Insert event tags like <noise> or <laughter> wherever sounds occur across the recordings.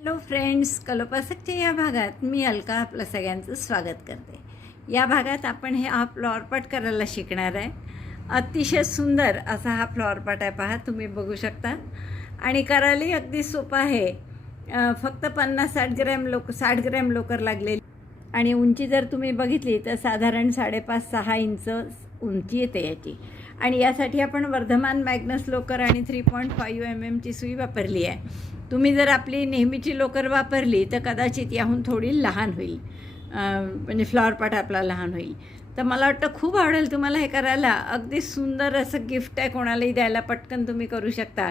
Hello friends कलोपासकच्या या भागात मी अलका आपलं सगळ्यांचं स्वागत करते. या भागात आपण हे हा फ्लॉवरपॉट करायला शिकणार आहे. अतिशय सुंदर असा हा फ्लॉवरपॉट आहे पहा तुम्ही बघू शकता. आणि करायलाही अगदी सोपं आहे. फक्त पन्नास साठ ग्रॅम लोक साठ ग्रॅम लोकर लागलेली. आणि उंची जर तुम्ही बघितली तर साधारण साडेपाच सहा इंच उंची येते याची. आणि यासाठी आपण वर्धमान मॅग्नस लोकर आणि थ्री पॉईंट फाईव्ह एम एमची सुई वापरली आहे. तुम्ही जर आपली नेहमीची लोकर वापरली तर कदाचित याहून थोडी लहान होईल. म्हणजे फ्लॉवरपाट आपला लहान होईल. तर मला वाटतं खूप आवडेल तुम्हाला हे करायला. अगदी सुंदर असं गिफ्ट आहे कोणालाही द्यायला पटकन तुम्ही करू शकता.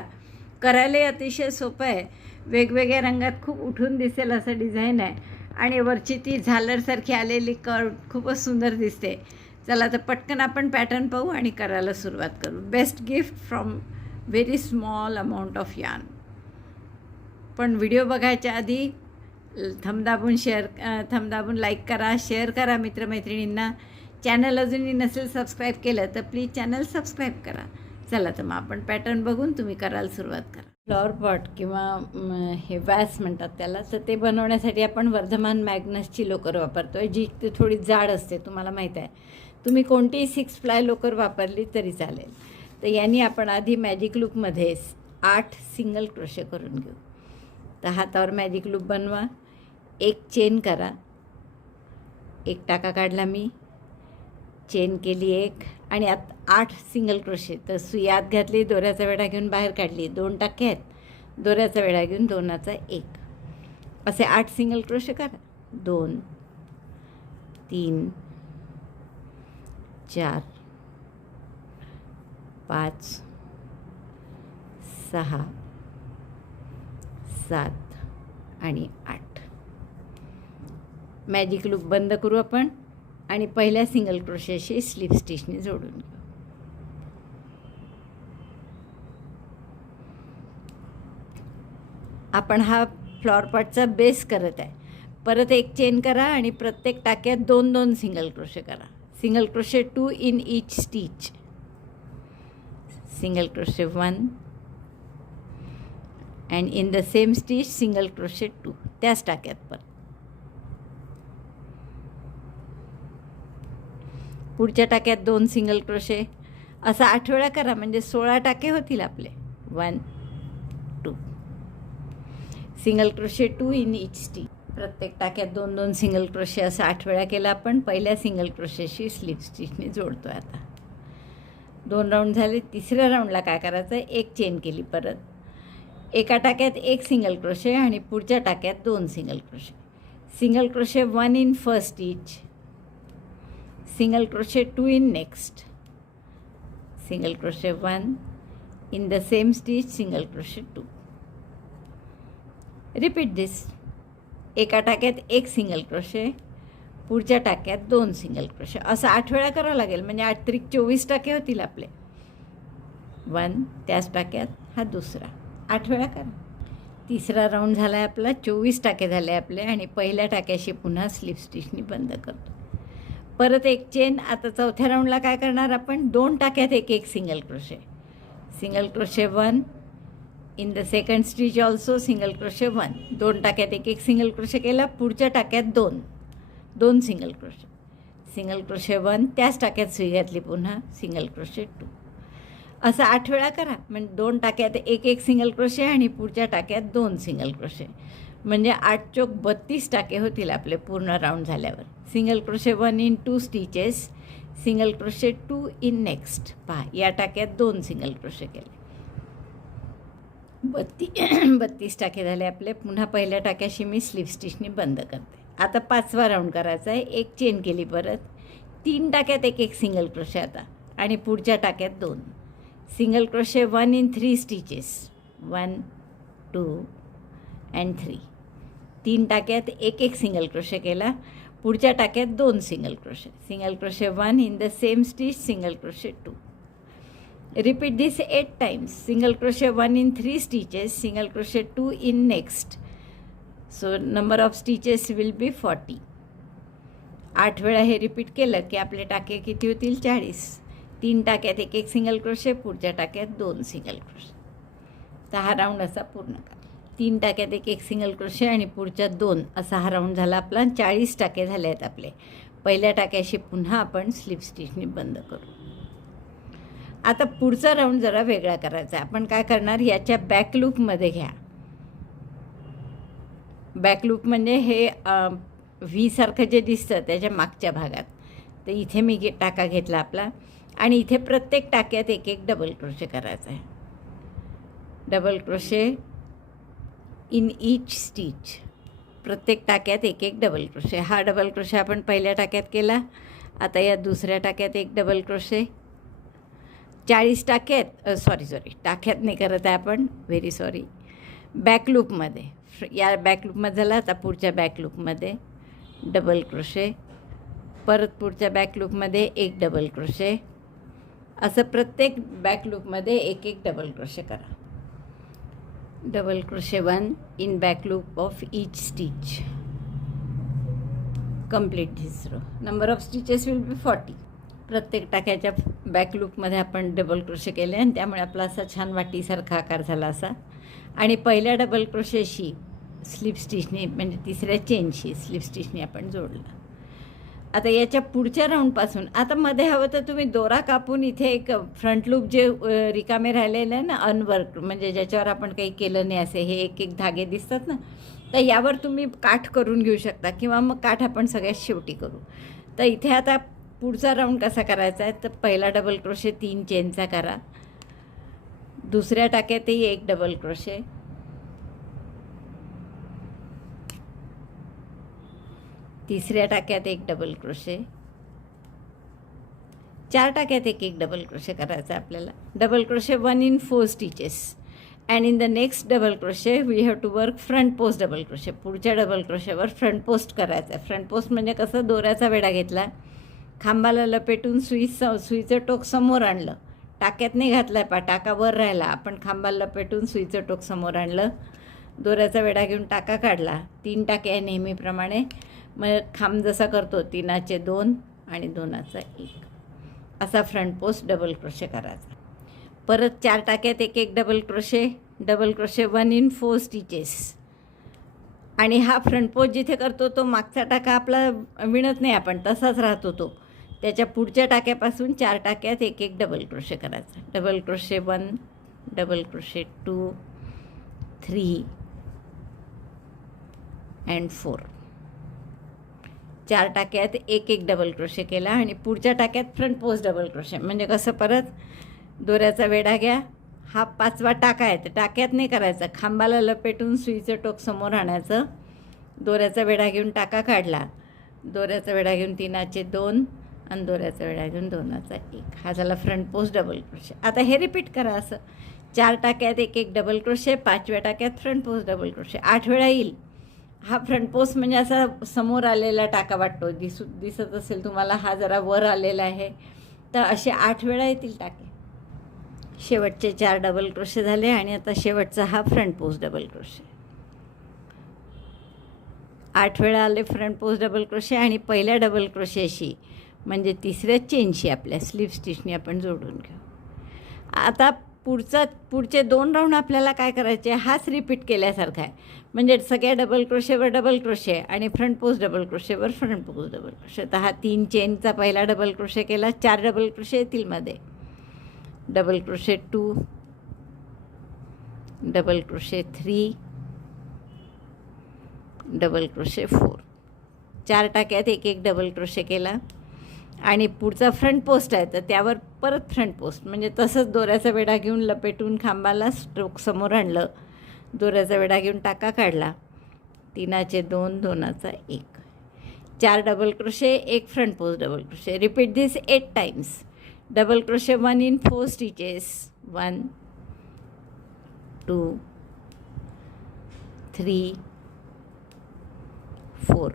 करायलाही अतिशय सोपं आहे. वेगवेगळ्या रंगात खूप उठून दिसेल असं डिझाईन आहे. आणि वरची ती झालरसारखी आलेली कर्व खूपच सुंदर दिसते. चला तर पटकन आपण पॅटर्न पाहू आणि करायला सुरुवात करू. Best gift from very small amount of यान पण व्हिडिओ बघायच्या आधी थमदाबून शेअर थमदाबून लाईक करा शेअर करा मित्रमैत्रिणींना. चॅनल अजूनही नसेल सबस्क्राईब केलं तर प्लीज चॅनल सबस्क्राईब करा. चला तर मग आपण पॅटर्न बघून तुम्ही करायला सुरुवात करा. फ्लॉवर पॉट किंवा हे वॅस म्हणतात त्याला तर ते बनवण्यासाठी आपण वर्धमान मॅग्नसची लोकर वापरतो आहे जी ती थोडी जाड असते तुम्हाला माहीत आहे. तुम्ही कोणतीही सिक्स फ्लाय लोकर वापरली तरी चालेल. तर यांनी आपण आधी मॅजिक लुकमध्ये आठ सिंगल क्रोशे करून घेऊ. तर हातावर मॅजिक लूप बनवा. एक चेन करा. एक टाका काढला मी. चेन केली एक. आणि आत आठ सिंगल क्रोशे तर सुई आत घातली दोऱ्याचा वेढा घेऊन बाहेर काढली. दोन टाके आहेत. दोऱ्याचा वेढा घेऊन दोनाचा एक. असे आठ सिंगल क्रोशे करा. दोन तीन चार पाच सहा सात आणि आठ. मॅजिक लूप बंद करू आपण आणि पहिल्या सिंगल क्रोशेशी स्लिप स्टिचने जोडून घेऊ. आपण हा फ्लॉवर पॉटचा बेस करत आहे. परत एक चेन करा आणि प्रत्येक टाक्यात दोन दोन सिंगल क्रोशे करा. Single crochet two in each stitch single crochet one and in the same stitch single crochet two त्याच टाक्यात पण पुढच्या टाक्यात दोन सिंगल क्रोशे असं आठ वेळा करा म्हणजे सोळा टाके होतील आपले. One two single crochet two in each T प्रत्येक टाक्यात दोन दोन सिंगल क्रोशे असं आठ वेळा केला आपण. पहिल्या सिंगल क्रोशेशी स्लिप स्टिचने जोडतो आता. दोन राऊंड झाले. तिसऱ्या राऊंडला काय करायचं? एक चेन केली परत. एका टाक्यात एक सिंगल क्रोशे आणि पुढच्या टाक्यात दोन single crochet single crochet one in first each single crochet two in next single crochet one in the same stitch single crochet two repeat this एका टाक्यात एक सिंगल क्रोशे पुढच्या टाक्यात दोन सिंगल क्रोशे असं आठ वेळा करावं लागेल म्हणजे आठ त्रिक चोवीस टाके होतील आपले. वन त्याच टाक्यात हा दुसरा. आठ वेळा करा. तिसरा राऊंड झाला आहे आपला चोवीस टाके झाले आपले आणि पहिल्या टाक्याशी पुन्हा स्लिप स्टिचनी बंद करतो. परत एक चेन आता चौथ्या राऊंडला काय करणार आपण? दोन टाक्यात एक एक single crochet single crochet one in the second stitch also single crochet one दोन टाक्यात एक एक सिंगल क्रोशे केला पुढच्या टाक्यात दोन. दोन single crochet single crochet one त्याच टाक्यात सुई घातली पुन्हा सिंगल क्रोशे टू असं आठ वेळा करा. म्हणजे दोन टाक्यात एक एक सिंगल क्रोशे आणि पुढच्या टाक्यात दोन सिंगल क्रोशे म्हणजे आठ चोक बत्तीस टाके होतील आपले पूर्ण राऊंड झाल्यावर. Single crochet one in two stitches single crochet two in next पहा या टाक्यात दोन सिंगल क्रोशे केले. बत्ती <clears throat> बत्तीस टाके झाले आपले. पुन्हा पहिल्या टाक्याशी मी स्लीप स्टिचनी बंद करते. आता पाचवा राऊंड करायचा आहे. एक चेन केली परत. तीन टाक्यात एक एक सिंगल क्रोशे आता. आणि पुढच्या टाक्यात दोन. Single crochet one in three stitches one two and three तीन टाक्यात एक एक सिंगल क्रोशे केला. पुढच्या टाक्यात दोन single crochet single crochet one in the same stitch single crochet two repeat this eight times single crochet one in three stitches single crochet two in next so number of stitches will be forty आठ वेळा हे repeat केलं की आपले टाके किती होतील? चाळीस. तीन टाक्यात एक एक सिंगल क्रोशे पुढच्या टाक्यात दोन सिंगल क्रोशे तर हा राऊंड असा पूर्ण करा. तीन टाक्यात एक एक सिंगल क्रोशे आणि पुढच्या दोन असा हा राऊंड झाला आपला. चाळीस टाके झाले आहेत आपले. पहिल्या टाक्याशी पुन्हा आपण स्लिप स्टिचने बंद करू. आता पुढचा राऊंड जरा वेगळा करायचा आहे. आपण काय करणार? याच्या बॅक लूपमध्ये घ्या. बॅक लूप म्हणजे हे व्हीसारखं जे दिसतं त्याच्या मागच्या भागात. तर इथे मी घे टाका घेतला आपला. आणि इथे प्रत्येक टाक्यात एक एक डबल क्रोशे करायचा आहे. Double crochet in each stitch प्रत्येक टाक्यात एक एक डबल क्रोशे हा डबल क्रोशे आपण पहिल्या टाक्यात केला. आता या दुसऱ्या टाक्यात एक डबल क्रोशे चाळीस टाक्यात सॉरी सॉरी टाक्यात नाही करत आहे आपण. व्हेरी सॉरी बॅक लूपमध्ये या बॅक लूपमध्ये झाला आता पुढच्या बॅक लूपमध्ये डबल क्रोशे परत पुढच्या बॅक लूपमध्ये एक डबल क्रोशे असं प्रत्येक बॅक लूपमध्ये एक एक डबल क्रोशे करा. Double crochet one in back loop of each stitch complete this row number of stitches will be forty प्रत्येक टाक्याच्या बॅक लूपमध्ये आपण डबल क्रोशे केले आणि त्यामुळे आपला असा छान वाटीसारखा आकार झाला असा. आणि पहिल्या डबल क्रोशेशी स्लिप स्टिचने म्हणजे तिसऱ्या चेनशी स्लिप स्टिचने आपण जोडला. आता याच्या पुढच्या राऊंडपासून आता मध्ये हवं तर तुम्ही दोरा कापून इथे एक फ्रंट लूप जे रिकामे राहिलेले आहे ना अनवर्क म्हणजे ज्याच्यावर आपण काही केलं नाही असे हे एक एक धागे दिसतात ना तर यावर तुम्ही काठ करून घेऊ शकता किंवा मग काठ आपण सगळ्यात शेवटी करू. तर इथे आता पुढचा राऊंड कसा करायचा आहे तर पहिला डबल क्रोशे तीन चेनचा करा. दुसऱ्या टाक्यातही एक डबल क्रोशे तिसऱ्या टाक्यात एक डबल क्रोशे चार टाक्यात एक एक डबल क्रोशे करायचं आहे आपल्याला. Double crochet one in four stitches and in the next double crochet we have to work front post double crochet पुढच्या डबल क्रोशेवर फ्रंट पोस्ट करायचं आहे. फ्रंट पोस्ट म्हणजे कसं? दोऱ्याचा वेढा घेतला. खांबाला लपेटून सुई स सुईचं टोक समोर आणलं. टाक्यात नाही घातला पा टाका वर राहिला. आपण खांबाला लपेटून सुईचं टोक समोर आणलं. दोऱ्याचा वेढा घेऊन टाका काढला. तीन टाक्या आहे नेहमीप्रमाणे. मग खांब जसा करतो तीनाचे दोन आणि दोनाचा एक. असा फ्रंट पोस्ट डबल क्रोशे करायचा. परत चार टाक्यात एक एक double crochet double crochet one in four stitches आणि हा फ्रंट पोस्ट जिथे करतो तो मागचा टाका आपला विणत नाही आपण तसाच राहतो तो. त्याच्या पुढच्या टाक्यापासून चार टाक्यात एक एक डबल क्रोशे करायचा. Double crochet one double crochet two three and four चार टाक्यात एक एक डबल क्रोशे केला आणि पुढच्या टाक्यात फ्रंट पोस्ट डबल क्रोशे म्हणजे कसं परत? दोऱ्याचा वेढा घ्या. हा पाचवा टाका आहे. तर टाक्यात नाही करायचा. खांबाला लपेटून सुईचं टोक समोर आणायचं. दोऱ्याचा वेढा घेऊन टाका काढला. दोऱ्याचा वेढा घेऊन तीनाचे दोन आणि दोऱ्याचा वेढा घेऊन दोनाचा एक. हा झाला फ्रंट पोस्ट डबल क्रोशे आता हे रिपीट करा असं. चार टाक्यात एक एक डबल क्रोशे पाचव्या टाक्यात फ्रंट पोस्ट डबल क्रोशे आठ वेळा येईल. हा फ्रंट पोस्ट म्हणजे असा समोर आलेला टाका वाटतो. दिसू दिसत असेल तुम्हाला हा जरा वर आलेला आहे. तर असे आठ वेळा येतील टाके. शेवटचे चार डबल क्रोशे झाले आणि आता शेवटचा हा फ्रंट पोस्ट डबल क्रोशे आठ वेळा आले फ्रंट पोस्ट डबल क्रोशे आणि पहिल्या डबल क्रोशेशी म्हणजे तिसऱ्या चेनशी आपल्या स्लीव स्टिचनी आपण जोडून घेऊ. आता पुढचा पुढचे दोन राऊंड आपल्याला काय करायचे हाच रिपीट केल्यासारखा आहे. म्हणजे सगळ्या डबल क्रोशेवर डबल क्रोशे आणि फ्रंट पोस्ट डबल क्रोशेवर फ्रंट पोस्ट डबल क्रोशे तर हा तीन चेनचा पहिला डबल क्रोशे केला चार डबल क्रोशे येतील मध्ये. Double crochet two double crochet three double crochet four चार टाक्यात एक एक डबल क्रोशे केला. आणि पुढचा फ्रंट पोस्ट आहे तर त्यावर परत फ्रंट पोस्ट म्हणजे तसंच दोऱ्याचा वेढा घेऊन लपेटून खांबाला स्ट्रोक समोर आणलं. दोऱ्याचा वेढा घेऊन टाका काढला. तीनाचे दोन दोनाचा एक. चार डबल क्रोशे एक front post double crochet repeat this eight times double crochet one in four stitches one two three four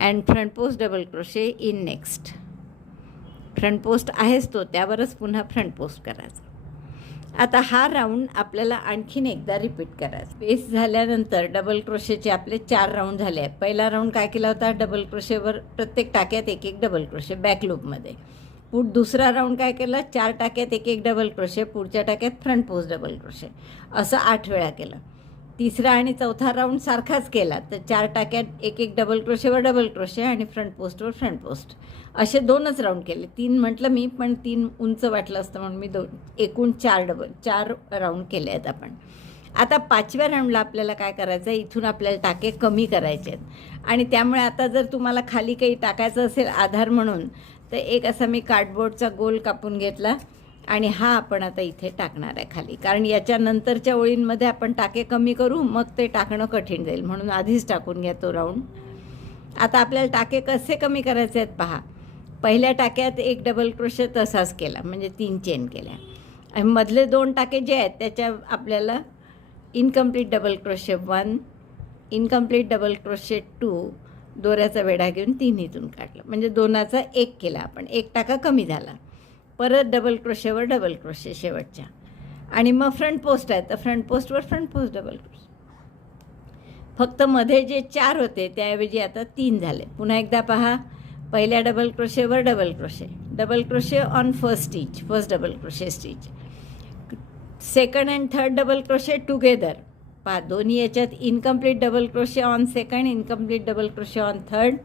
and front post double crochet in next front post आहेच तो त्यावरच पुन्हा फ्रंट पोस्ट करायचा. आता हा round आपल्याला आणखीन एकदा रिपीट करायचा. बेस झाल्यानंतर डबल क्रोशेचे आपले चार राऊंड झाले आहेत. पहिला राऊंड काय केला होता? डबल क्रोशेवर प्रत्येक टाक्यात एक एक डबल क्रोशे बॅक लूपमध्ये पुढ दुसरा राऊंड काय केला? चार टाक्यात एक एक डबल क्रोशे पुढच्या टाक्यात फ्रंट पोस्ट डबल क्रोशे असं आठ वेळा केलं. तिसरा आणि चौथा राऊंड सारखाच केला. तर चार टाक्यात एक एक डबल क्रोशेवर डबल क्रोशे आणि फ्रंट पोस्टवर फ्रंट पोस्ट असे दोनच राऊंड केले. तीन म्हटलं मी पण तीन उंच वाटलं असतं म्हणून मी दोन एकूण चार डबल चार राऊंड केले आहेत आपण. आता पाचव्या राऊंडला आपल्याला काय करायचं आहे इथून आपल्याला टाके कमी करायचे आहेत. आणि त्यामुळे आता जर तुम्हाला खाली काही टाकायचं असेल आधार म्हणून तर एक असा मी कार्डबोर्डचा गोल कापून घेतला. आणि हा आपण आता इथे टाकणार आहे खाली. कारण याच्यानंतरच्या ओळींमध्ये आपण टाके कमी करू मग ते टाकणं कठीण जाईल. म्हणून आधीच टाकून घ्या तो राऊंड आता आपल्याला टाके कसे कमी करायचे आहेत पहा. पहिल्या टाक्यात एक डबल क्रोशे तसाच केला म्हणजे तीन चेन केल्या. आणि मधले दोन टाके जे आहेत त्याच्या आपल्याला incomplete double crochet one incomplete double crochet two दोऱ्याचा वेढा घेऊन तिन्हीतून काढलं. म्हणजे दोनाचा एक केला आपण. एक टाका कमी झाला. परत डबल क्रोशेवर डबल क्रोशे शेवटच्या. आणि मग फ्रंट पोस्ट आहे. तर फ्रंट पोस्टवर फ्रंट पोस्ट डबल क्रोशे फक्त मध्ये जे चार होते त्याऐवजी आता तीन झाले. पुन्हा एकदा पहा. पहिल्या double क्रोशेवर double crochet double crochet on first stitch first double crochet stitch second and third double crochet together पहा दोन्ही याच्यात incomplete double crochet on second incomplete double crochet on third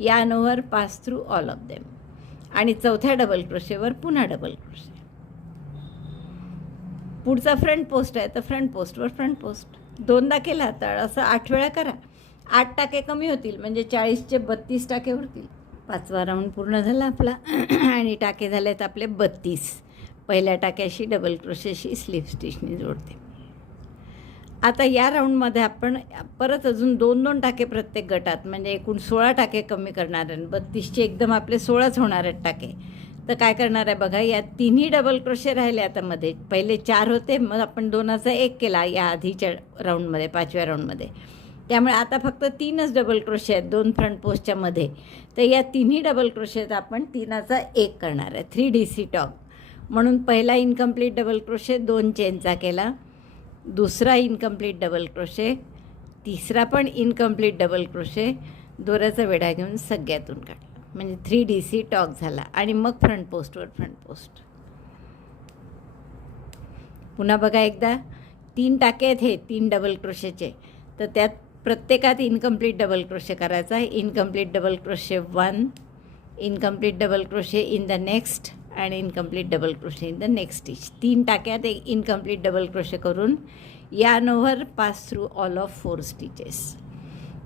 या over pass through all of them आणि चौथ्या double क्रोशेवर पुन्हा double crochet पुढचा front post आहे तर फ्रंट पोस्टवर फ्रंट पोस्ट दोनदा केला तर असं आठ वेळा करा. आठ टाके कमी होतील म्हणजे चाळीसचे बत्तीस टाके उरतील. पाचवा राऊंड पूर्ण झाला आपला. <clears throat> आणि टाके झाले आहेत आपले बत्तीस. पहिल्या टाक्याशी डबल क्रोशेशी स्लीप स्टिचनी जोडते. आता या राऊंडमध्ये आपण परत अजून दोन दोन टाके प्रत्येक गटात म्हणजे एकूण सोळा टाके कमी करणार आहे बत्तीसचे एकदम आपले सोळाच होणार आहेत टाके. तर काय करणार आहे बघा या तिन्ही डबल क्रोशे राहिले आता मध्ये. पहिले चार होते मग आपण दोनाचा एक केला या आधीच्या राऊंडमध्ये पाचव्या राऊंडमध्ये. त्यामुळे आता फक्त तीनच डबल क्रोशे आहेत दोन फ्रंट पोस्टच्या मध्ये. तर या तिन्ही डबल क्रोशेत आपण तीनाचा एक करणार आहे. थ्री डी सी टॉप म्हणून पहिला इनकम्प्लीट डबल क्रोशे दोन चेनचा केला. दुसरा इनकम्प्लीट डबल क्रोशे तिसरा पण इनकम्प्लीट डबल क्रोशे दोऱ्याचा वेढा घेऊन सगळ्यातून काढला. म्हणजे थ्री डी सी टॉक झाला. आणि मग फ्रंट पोस्टवर फ्रंट पोस्ट पुन्हा बघा एकदा. तीन टाके आहेत हे तीन डबल क्रोशेचे तर त्यात प्रत्येकात इनकम्प्लीट डबल क्रोशे करायचा आहे. Incomplete double crochet one incomplete double crochet in the next आणि incomplete double crochet in the next stitch तीन टाक्यात एक इनकम्प्लीट डबल क्रोशे करून yarn over pass through all of four stitches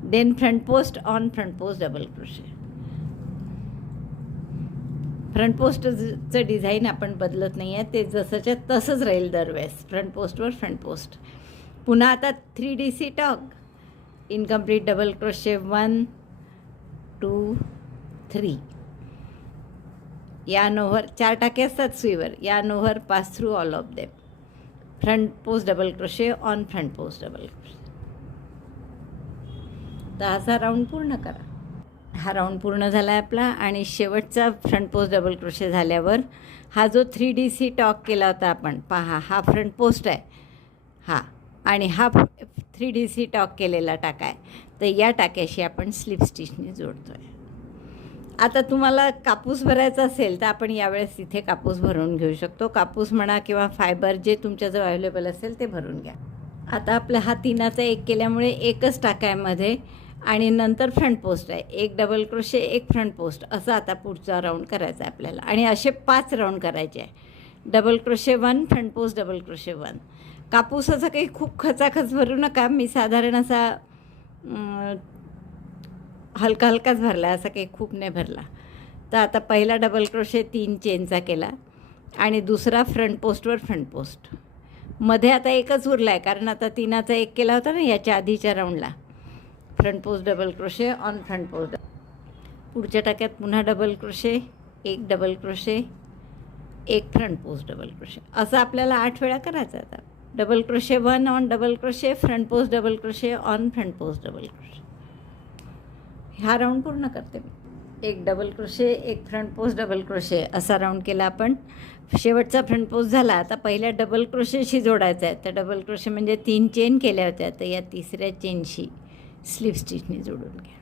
then front post on front post double crochet front पोस्टचं design आपण बदलत नाही आहे ते जसंच्या तसंच राहील दरवेळेस फ्रंट पोस्टवर फ्रंट पोस्ट पुन्हा आता three D C talk incomplete double crochet one two three या नोव्हर चार टाके असतात सुईवर. या over pass through all of them front post double crochet on front post double crochet दहाचा असा राऊंड पूर्ण करा. हा राऊंड पूर्ण झाला आहे आपला आणि शेवटचा फ्रंट पोस्ट डबल क्रोशे झाल्यावर हा जो थ्री डी सी टॉक केला होता आपण पहा हा फ्रंट पोस्ट आहे. हा आणि हा थ्री डी सी टॉक केलेला टाका आहे. तर या टाक्याशी आपण स्लिप स्टिचने जोडतो आहे आता तुम्हाला कापूस भरायचा असेल तर आपण यावेळेस इथे कापूस भरून घेऊ शकतो. कापूस म्हणा किंवा फायबर जे तुमच्याजवळ अवेलेबल असेल ते भरून घ्या. आता आपला हा तीनाचा एक केल्यामुळे एकच टाकायमध्ये आणि नंतर फ्रंट पोस्ट आहे. एक डबल क्रोशे एक फ्रंट पोस्ट असं आता पुढचा राऊंड करायचा आहे आपल्याला. आणि असे पाच राऊंड करायचे आहे. Double crochet one front post double crochet one कापूस असा काही खूप खचाखच भरू नका. मी साधारण असा हलका हलकाच भरला असा काही खूप नाही भरला. तर आता पहिला डबल क्रोशे तीन चेनचा केला आणि दुसरा फ्रंट पोस्टवर फ्रंट पोस्टमध्ये आता एकच उरला आहे कारण आता तीनाचा एक केला होता ना याच्या आधीच्या राऊंडला front post double crochet on front post पुढच्या टाक्यात पुन्हा डबल क्रोशे एक डबल क्रोशे एक फ्रंट पोस्ट डबल क्रोशे असं आपल्याला आठ वेळा करायचं आता. Double crochet one on double crochet front post double crochet on front post double crochet हा राऊंड पूर्ण करते मी. एक डबल क्रोशे एक फ्रंट पोस्ट डबल क्रोशे असा राऊंड केला आपण. शेवटचा फ्रंट पोस्ट झाला. आता पहिल्या डबल क्रोशेशी जोडायचा आहे. तर डबल क्रोशे म्हणजे तीन चेन केल्या होत्या. तर या तिसऱ्या चेनशी स्लीव स्टिचने जोडून घ्या.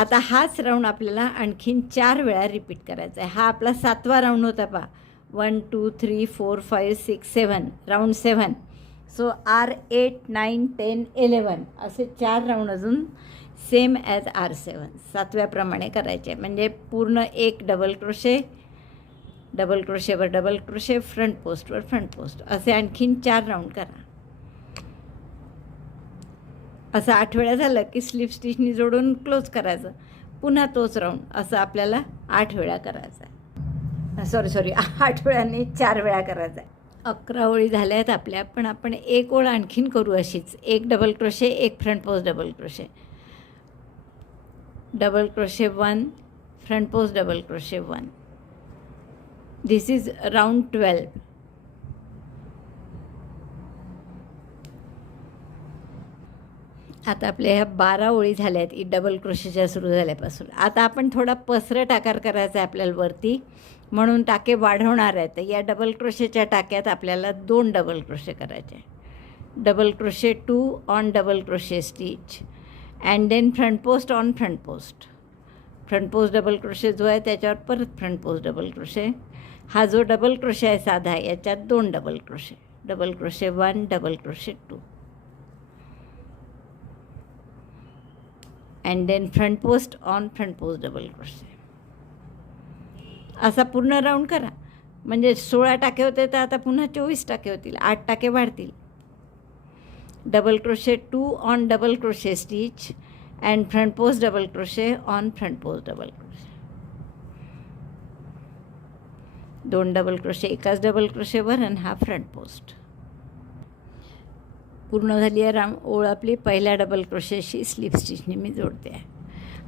आता हाच राऊंड आपल्याला आणखीन चार वेळा रिपीट करायचा आहे. हा आपला सातवा राऊंड होता पा one two three four five six seven round seven so R eight nine ten eleven असे चार राऊंड अजून सेम ॲज आर सेवन सातव्याप्रमाणे करायचे. म्हणजे पूर्ण एक डबल क्रोशे डबल क्रोशेवर डबल क्रोशे फ्रंट पोस्टवर फ्रंट पोस्ट असे आणखीन चार राऊंड करा. असं आठ वेळा झालं की स्लिप स्टिचनी जोडून क्लोज करायचं. पुन्हा तोच राऊंड असं आपल्याला आठ वेळा करायचा आहे. सॉरी सॉरी <laughs> आठ वेळाने चार वेळा करायचा आहे. अकरा ओळी झाल्या आहेत आपल्या पण आपण एक ओळ आणखीन करू अशीच. एक डबल क्रोशे एक front post double crochet double crochet one front post double crochet one this is round twelve आता आपल्या ह्या बारा ओळी झाल्या आहेत डबल क्रोशेच्या सुरू झाल्यापासून. आता आपण थोडा पसरट आकार करायचा आहे आपल्याला वरती. म्हणून टाके वाढवणार आहेत. या डबल क्रोशेच्या टाक्यात आपल्याला दोन डबल क्रोशे करायचे. Double crochet two on double crochet stitch and then front post on front post front post double crochet जो आहे त्याच्यावर परत फ्रंट पोस्ट डबल क्रोशे हा जो डबल क्रोशे आहे साधा याच्यात दोन double crochet double crochet one double crochet two and then front post on front post double crochet असा पूर्ण राऊंड करा. म्हणजे सोळा टाके होते तर आता पुन्हा चोवीस टाके होतील. आठ टाके वाढतील. Double crochet two on double crochet stitch and front post double crochet on front post double crochet दोन डबल क्रोशे एकाच डबल क्रोशेवर आणि हा फ्रंट पोस्ट पूर्ण झाली आहे राम ओळ आपली पहिल्या डबल क्रोशेशी स्लिप स्टिचने मी जोडते आहे.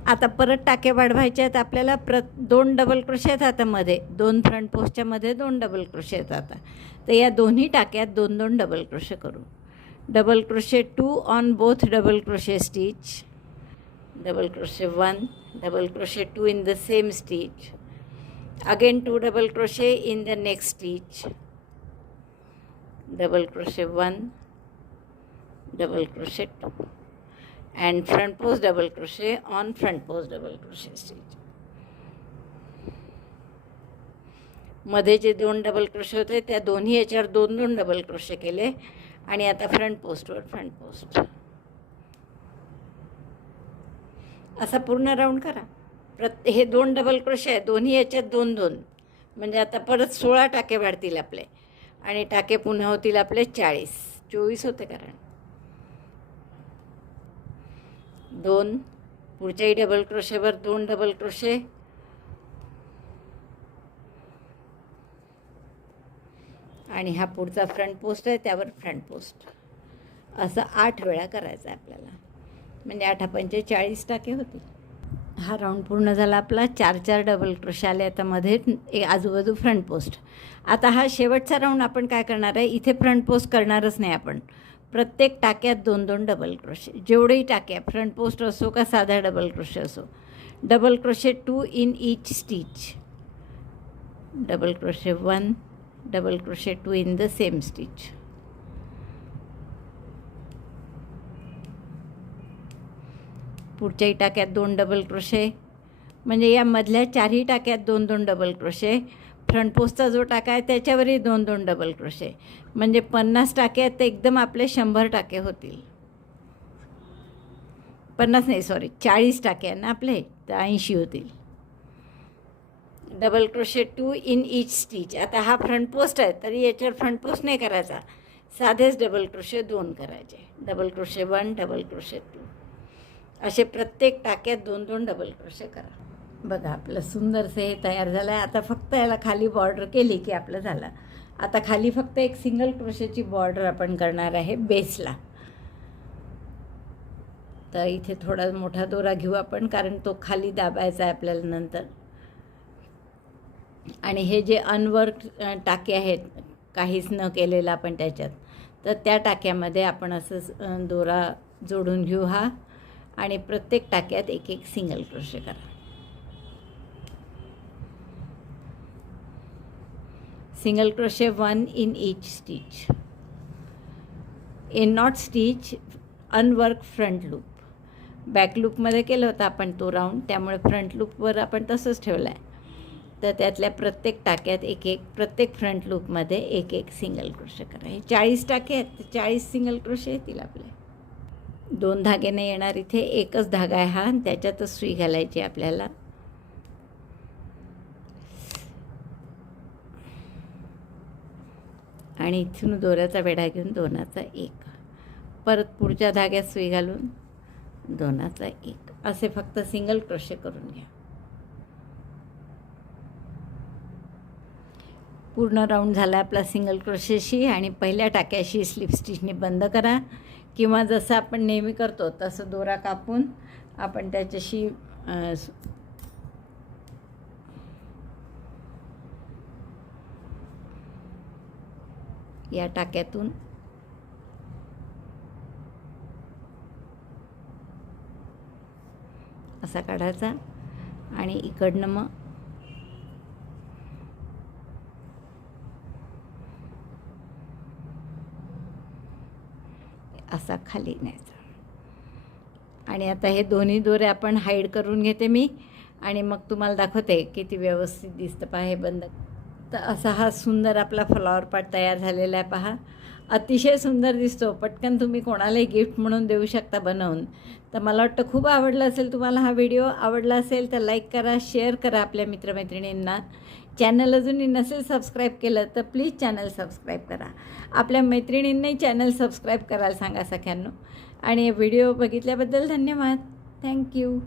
आता परत टाके वाढवायचे आहेत आपल्याला प्र दोन डबल क्रोशे आहेत आता मध्ये दोन फ्रंट पोस्टच्यामध्ये दोन डबल क्रोशे आहेत आता. तर या दोन्ही टाक्यात दोन दोन डबल क्रोशे करू. Double crochet 2 on both double crochet stitch double crochet 1 double crochet 2 in the same stitch again 2 double crochet in the next stitch double crochet 1 double crochet 2 and front post double crochet on front post double crochet stitch मध्ये जे दोन double crochet होते त्या दोन्ही याच्यावर दोन दोन double crochet केले आणि आता फ्रंट पोस्टवर फ्रंट पोस्ट असा पूर्ण राऊंड करा. प्रत्ये हे दोन डबल क्रोशे आहे. दोन्ही याच्यात दोन दोन. म्हणजे आता परत सोळा टाके वाढतील आपले. आणि टाके पुन्हा होतील आपले चाळीस. चोवीस होते कारण. दोन. पुढच्याही डबल क्रोशेवर दोन डबल क्रोशे आणि हा पुढचा फ्रंट पोस्ट आहे त्यावर फ्रंट पोस्ट असं आठ वेळा करायचं आहे आपल्याला. म्हणजे आठा पंचे चाळीस टाके होतील हा राऊंड पूर्ण झाला आपला. चार चार डबल क्रोश आले आता मध्ये. ए आजूबाजू फ्रंट पोस्ट आता हा शेवटचा राऊंड आपण काय करणार आहे? इथे फ्रंट पोस्ट करणारच नाही आपण. प्रत्येक टाक्यात दोन दोन डबल क्रोशे जेवढेही टाक्या फ्रंट पोस्ट असो का साधा डबल क्रोशे असो. Double crochet two in each stitch double crochet one double crochet two in the same stitch पुढच्याही टाक्यात दोन डबल क्रोशे म्हणजे या मधल्या चारही टाक्यात दोन दोन डबल क्रोशे फ्रंट पोस्टचा जो टाका आहे त्याच्यावरही दोन दोन डबल क्रोशे म्हणजे पन्नास टाक्यात ते एकदम आपले शंभर टाके होतील. पन्नास नाही सॉरी चाळीस टाके ना आपले तर ऐंशी होतील. Double crochet two in each stitch. आता हा फ्रंट पोस्ट आहे तरी याच्यावर फ्रंट पोस्ट नाही करायचा. साधेच डबल क्रोशे दोन करायचे. Double crochet one double crochet two. असे प्रत्येक टाक्यात दोन दोन डबल क्रोशे करा. बघा आपलं सुंदरसं हे तयार झालं आहे आता फक्त याला खाली बॉर्डर केली की आपलं झालं. आता खाली फक्त एक सिंगल क्रोशेची बॉर्डर आपण करणार आहे बेसला तर इथे थोडा मोठा दोरा घेऊ आपण कारण तो खाली दाबायचा आहे आपल्याला नंतर. आणि हे जे अनवर्क टाके आहेत काहीच न केलेलं आपण त्याच्यात तर त्या टाक्यामध्ये आपण असं दोरा जोडून घेऊ हा आणि प्रत्येक टाक्यात एक एक सिंगल क्रोशे करा. Single crochet one in each stitch. In not stitch unwork front loop. Back लूपमध्ये केलं होतं आपण तो राऊंड त्यामुळे फ्रंट लूपवर आपण तसंच ठेवलं आहे तर त्यातल्या प्रत्येक टाक्यात एक एक प्रत्येक फ्रंट लूपमध्ये एक एक सिंगल क्रोशे करा. हे चाळीस टाके आहेत तर चाळीस सिंगल क्रोशे येतील आपले. दोन धागेने येणार इथे एकच धागा आहे हा आणि त्याच्यातच सुई घालायची आपल्याला. आणि इथून दोऱ्याचा वेढा घेऊन दोनाचा एक. परत पुढच्या धाग्यात सुई घालून दोनाचा एक. असे फक्त सिंगल क्रोशे करून घ्या. पूर्ण राऊंड झाला आपला सिंगल क्रोशेशी आणि पहिल्या टाक्याशी स्लिप स्टिचने बंद करा. किंवा जसं आपण नेहमी करतो तसं दोरा कापून आपण त्याच्याशी या टाक्यातून असा काढायचा आणि इकडनं मग असा खाली न्यायचा. आणि आता हे दोन्ही दोरे आपण हाईड करून घेते मी आणि मग तुम्हाला दाखवते किती व्यवस्थित दिसतं पहा हे बंद. तर असा हा सुंदर आपला फ्लॉवर पाट तयार झालेला आहे पहा. अतिशय सुंदर दिसतो. पटकन तुम्ही कोणालाही गिफ्ट म्हणून देऊ शकता बनवून. तर मला वाटतं खूप आवडलं असेल तुम्हाला हा व्हिडिओ आवडला असेल तर लाईक करा शेअर करा आपल्या मित्रमैत्रिणींना. चॅनल अजूनही नसेल सबस्क्राईब केलं तर प्लीज चॅनल सबस्क्राईब करा. आपल्या मैत्रिणींनाही चॅनल सबस्क्राईब करायला सांगा सगळ्यांना आणि व्हिडिओ बघितल्याबद्दल धन्यवाद. थँक्यू